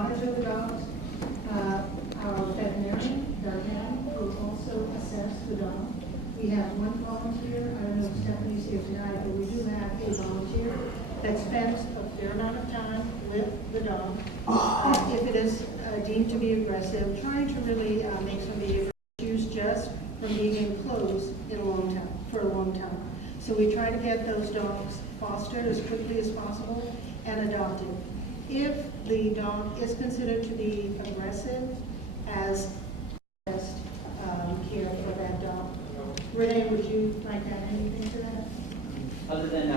monitor the dogs. Our veterinarian, Diane, will also assess the dog. We have one volunteer. I don't know if Stephanie's here tonight, but we do have a volunteer that spends a fair amount of time with the dog. If it is deemed to be aggressive, trying to really make some behavior issues just from being enclosed for a long time. So we try to get those dogs fostered as quickly as possible and adopted. If the dog is considered to be aggressive, as best care for that dog. Renee, would you like to add anything to that? Other than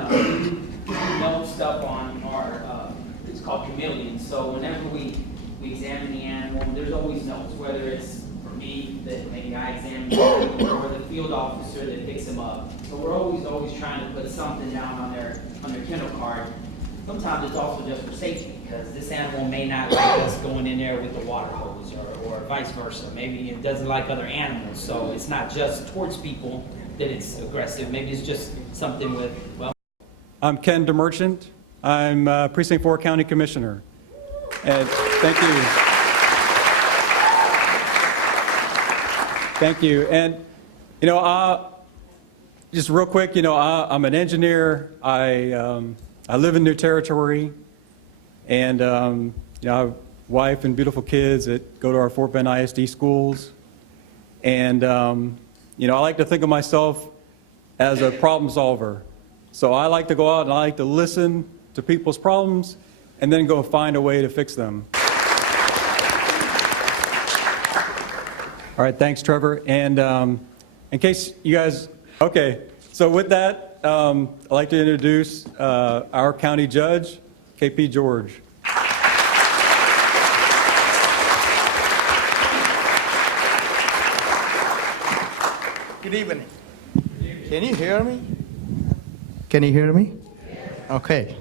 we note stuff on our, it's called chameleons. So whenever we examine the animal, there's always notes, whether it's for me that maybe I examine him or the field officer that picks him up. So we're always trying to put something down on their kennel card. Sometimes it's also just for safety, because this animal may not like us going in there with the water hose or vice versa. Maybe it doesn't like other animals. So it's not just towards people that it's aggressive. Maybe it's just something with, well. I'm Ken DeMerchant. I'm Precinct 4 County Commissioner. And thank you. Thank you. And, you know, just real quick, you know, I'm an engineer. I live in New Territory, and you know, I have a wife and beautiful kids that go to our Fort Bend ISD schools. And you know, I like to think of myself as a problem solver. So I like to go out and I like to listen to people's problems and then go find a way to fix them. All right, thanks, Trevor. And in case you guys, okay, so with that, I'd like to introduce our county judge, KP George. Good evening. Can you hear me? Can you hear me? Okay.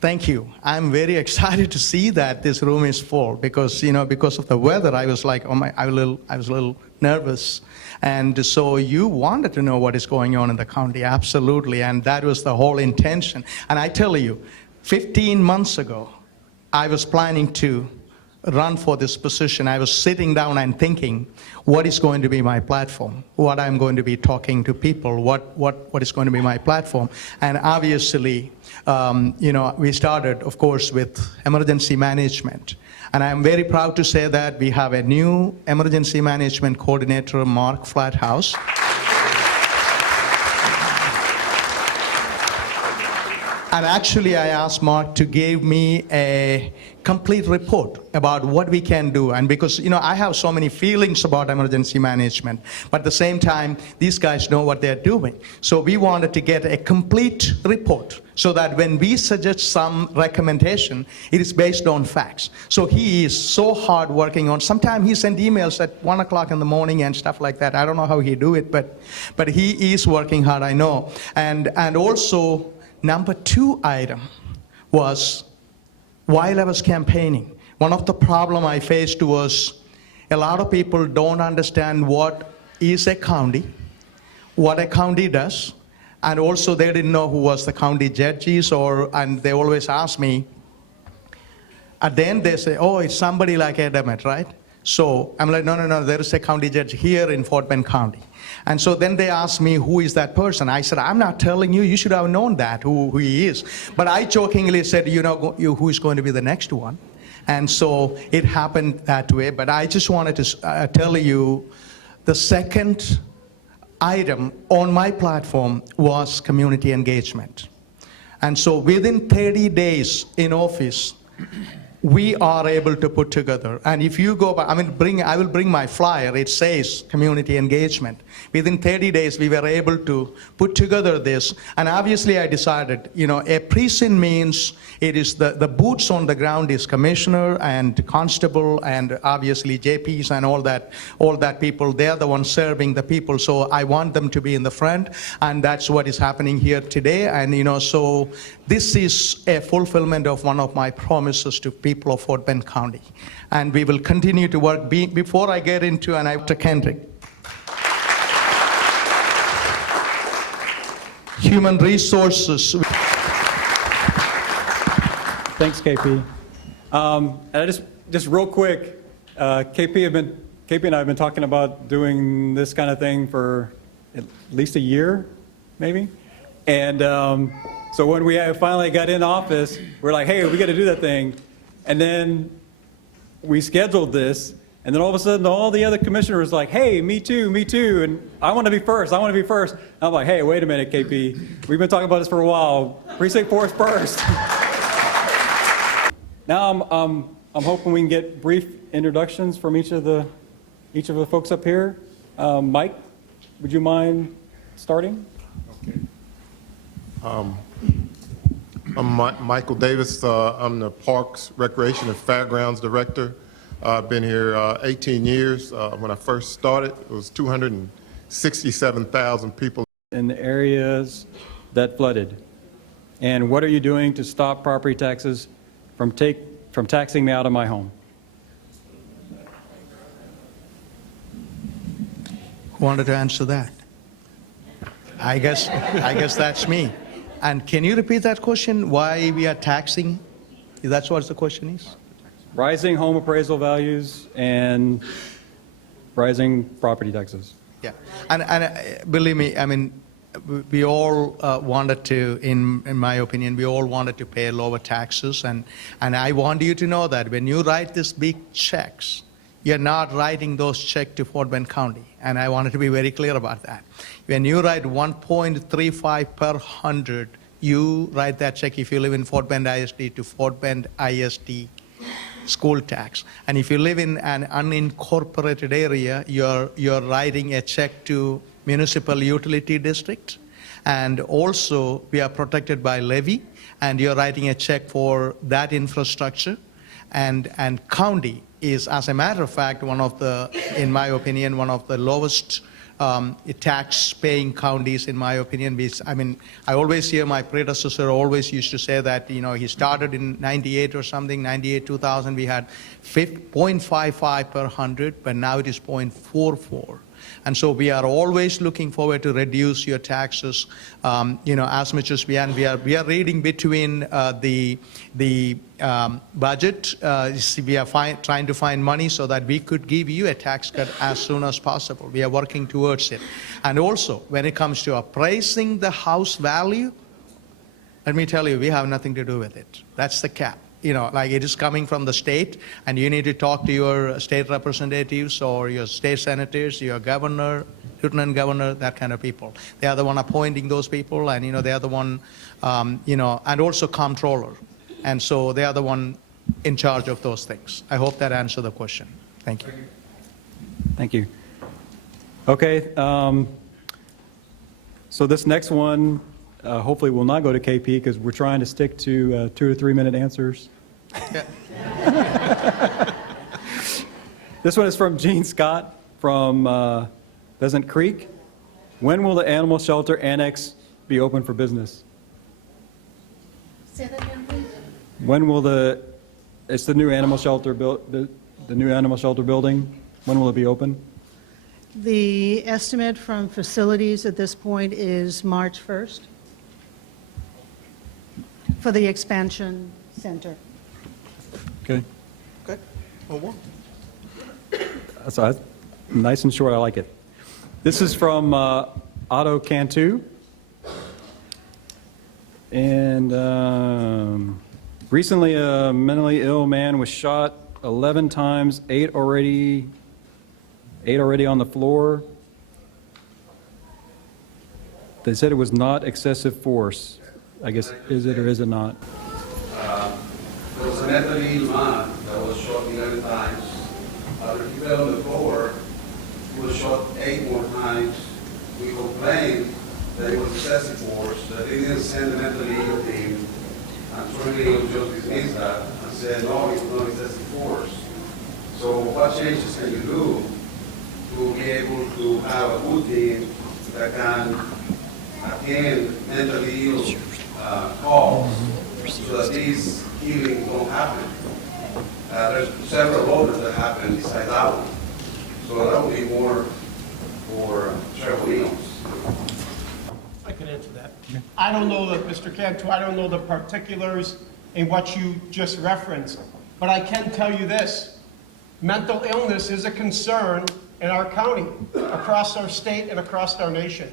Thank you. I'm very excited to see that this room is full because, you know, because of the weather, I was like, oh my, I was a little nervous. And so you wanted to know what is going on in the county, absolutely, and that was the whole intention. And I tell you, 15 months ago, I was planning to run for this position. I was sitting down and thinking, what is going to be my platform? What I'm going to be talking to people? What is going to be my platform? And obviously, you know, we started, of course, with emergency management. And I'm very proud to say that we have a new emergency management coordinator, Mark Flathouse. And actually, I asked Mark to give me a complete report about what we can do. And because, you know, I have so many feelings about emergency management, but at the same time, these guys know what they're doing. So we wanted to get a complete report so that when we suggest some recommendation, it is based on facts. So he is so hard working on, sometimes he sends emails at 1 o'clock in the morning and stuff like that. I don't know how he do it, but he is working hard, I know. And also, number 2 item was, while I was campaigning, one of the problem I faced was a lot of people don't understand what is a county, what a county does, and also they didn't know who was the county judges, and they always ask me, at the end they say, oh, it's somebody like Adamet, right? So I'm like, no, there is a county judge here in Fort Bend County. And so then they asked me, who is that person? I said, I'm not telling you, you should have known that, who he is. But I jokingly said, you know, who is going to be the next one? And so it happened that way. But I just wanted to tell you, the second item on my platform was community engagement. And so within 30 days in office, we are able to put together, and if you go, I will bring my flyer, it says community engagement. Within 30 days, we were able to put together this, and obviously I decided, you know, a precinct means it is the boots on the ground is commissioner and constable and obviously JPs and all that people, they're the ones serving the people, so I want them to be in the front, and that's what is happening here today. And you know, so this is a fulfillment of one of my promises to people of Fort Bend County. And we will continue to work. Before I get into, and Dr. Kendrick. Human resources. Thanks, KP. And I just real quick, KP and I have been talking about doing this kind of thing for at least a year, maybe. And so when we finally got in office, we're like, hey, we got to do that thing. And then we scheduled this, and then all of a sudden, all the other commissioners like, hey, me too, and I want to be first, And I'm like, hey, wait a minute, KP. We've been talking about this for a while. Precinct 4 is first. Now I'm hoping we can get brief introductions from each of the folks up here. Mike, would you mind starting? Okay. I'm Michael Davis. I'm the Parks, Recreation, and Fairgrounds Director. I've been here 18 years. When I first started, it was 267,000 people. In the areas that flooded. And what are you doing to stop property taxes from taxing me out of my home? Who wanted to answer that? I guess that's me. And can you repeat that question? Why we are taxing? That's what the question is? Rising home appraisal values and rising property taxes. Yeah, and believe me, I mean, we all wanted to, in my opinion, we all wanted to pay lower taxes, and I want you to know that when you write these big checks, you're not writing those checks to Fort Bend County, and I wanted to be very clear about that. When you write 1.35 per 100, you write that check if you live in Fort Bend ISD to Fort Bend ISD school tax. And if you live in an unincorporated area, you're writing a check to municipal utility district. And also, we are protected by levy, and you're writing a check for that infrastructure. And county is, as a matter of fact, one of the, in my opinion, one of the lowest tax-paying counties, in my opinion. I mean, I always hear my predecessor always used to say that, you know, he started in 98 or something, 98, 2000, we had 0.55 per 100, but now it is 0.44. And so we are always looking forward to reduce your taxes, you know, as much as we can. We are reading between the budget. We are trying to find money so that we could give you a tax cut as soon as possible. We are working towards it. And also, when it comes to appraising the house value, let me tell you, we have nothing to do with it. That's the cap. You know, like it is coming from the state, and you need to talk to your state representatives or your state senators, your governor, lieutenant governor, that kind of people. They are the one appointing those people, and, you know, they are the one, you know, and also comptroller. And so they are the one in charge of those things. I hope that answered the question. Thank you. Thank you. Okay, so this next one hopefully will not go to KP because we're trying to stick to 2 to 3 minute answers. Yeah. This one is from Gene Scott from Pheasant Creek. When will the animal shelter annex be open for business? Say that again, please. When will it's the new animal shelter the new animal shelter building, when will it be open? The estimate from facilities at this point is March 1st for the expansion center. Okay. Good. Move on. That's nice and short, I like it. This is from Otto Cantu. And recently a mentally ill man was shot 11 times, 8 already on the floor. They said it was not excessive force. I guess, is it or is it not? There was a mentally ill man that was shot 11 times. After he fell on the floor, he was shot 8 more times. We complained that it was excessive force, that they didn't send the mentally ill team. Unfortunately, just dismissed that and said, no, it's not excessive force. So what changes can you do to be able to have a good team that can attend mentally ill calls so that these killings don't happen? There's several others that happen besides that one. So that would be more for Trevor. I can answer that. I don't know that, Mr. Cantu, I don't know the particulars in what you just referenced, But I can tell you this, mental illness is a concern in our county, across our state, and across our nation.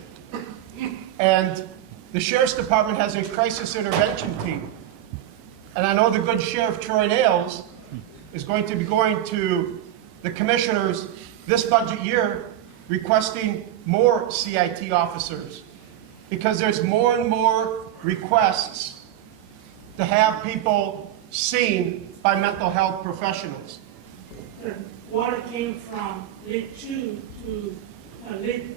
And the Sheriff's Department has a crisis intervention team. And I know the good Sheriff Troy Nails is going to be going to the commissioners this budget year requesting more CIT officers, because there's more and more requests to have people seen by mental health professionals. The water came from lid 2 to lid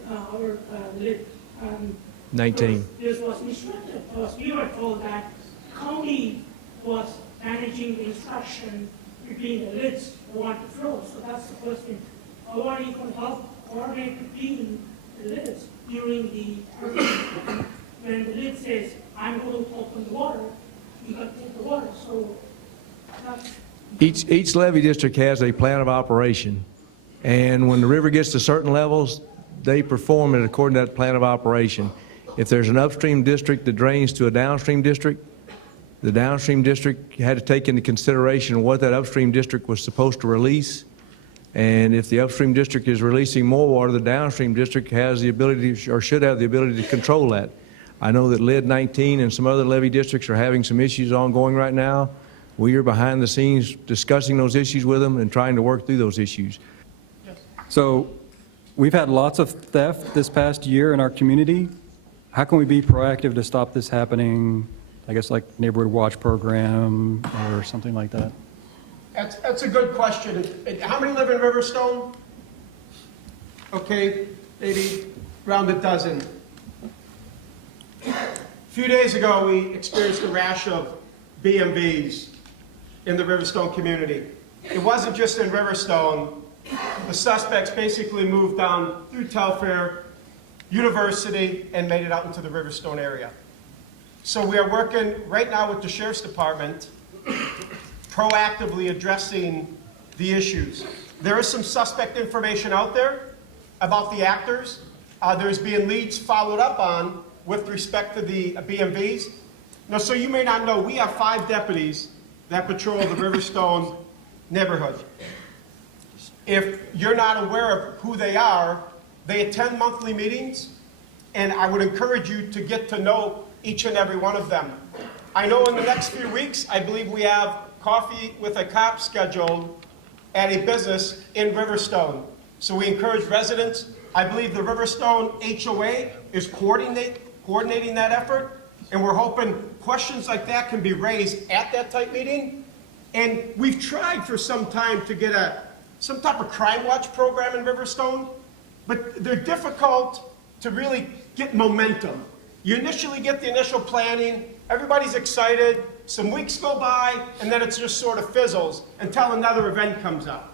19. This was instructed because we were told that county was managing the instruction between the lids, the water flow. So that's the first thing. How are you going to help coordinate between the lids during the when the lid says, I'm going to open the water, you got to take the water. So that's Each levy district has a plan of operation, and when the river gets to certain levels, they perform it according to that plan of operation. If there's an upstream district that drains to a downstream district, the downstream district had to take into consideration what that upstream district was supposed to release. And if the upstream district is releasing more water, the downstream district has the ability, or should have the ability, to control that. I know that Lid 19 and some other levy districts are having some issues ongoing right now. We are behind the scenes discussing those issues with them and trying to work through those issues. So we've had lots of theft this past year in our community. How can we be proactive to stop this happening? I guess like neighborhood watch program or something like that. That's a good question. And how many live in Riverstone? Okay, maybe around a dozen. A few days ago, we experienced a rash of BMVs in the Riverstone community. It wasn't just in Riverstone. The suspects basically moved down through Telfair, University, and made it out into the Riverstone area. So we are working right now with the Sheriff's Department, proactively addressing the issues. There is some suspect information out there about the actors. There's being leads followed up on with respect to the BMVs. Now, so you may not know, we have 5 deputies that patrol the Riverstone neighborhood. If you're not aware of who they are, they attend monthly meetings, and I would encourage you to get to know each and every one of them. I know in the next few weeks, I believe we have coffee with a cop scheduled at a business in Riverstone. So we encourage residents. I believe the Riverstone HOA is coordinating that effort, and we're hoping questions like that can be raised at that type meeting. And we've tried for some time to get some type of crime watch program in Riverstone, but they're difficult to really get momentum. You initially get the initial planning, everybody's excited, some weeks go by, and then it just sort of fizzles until another event comes up.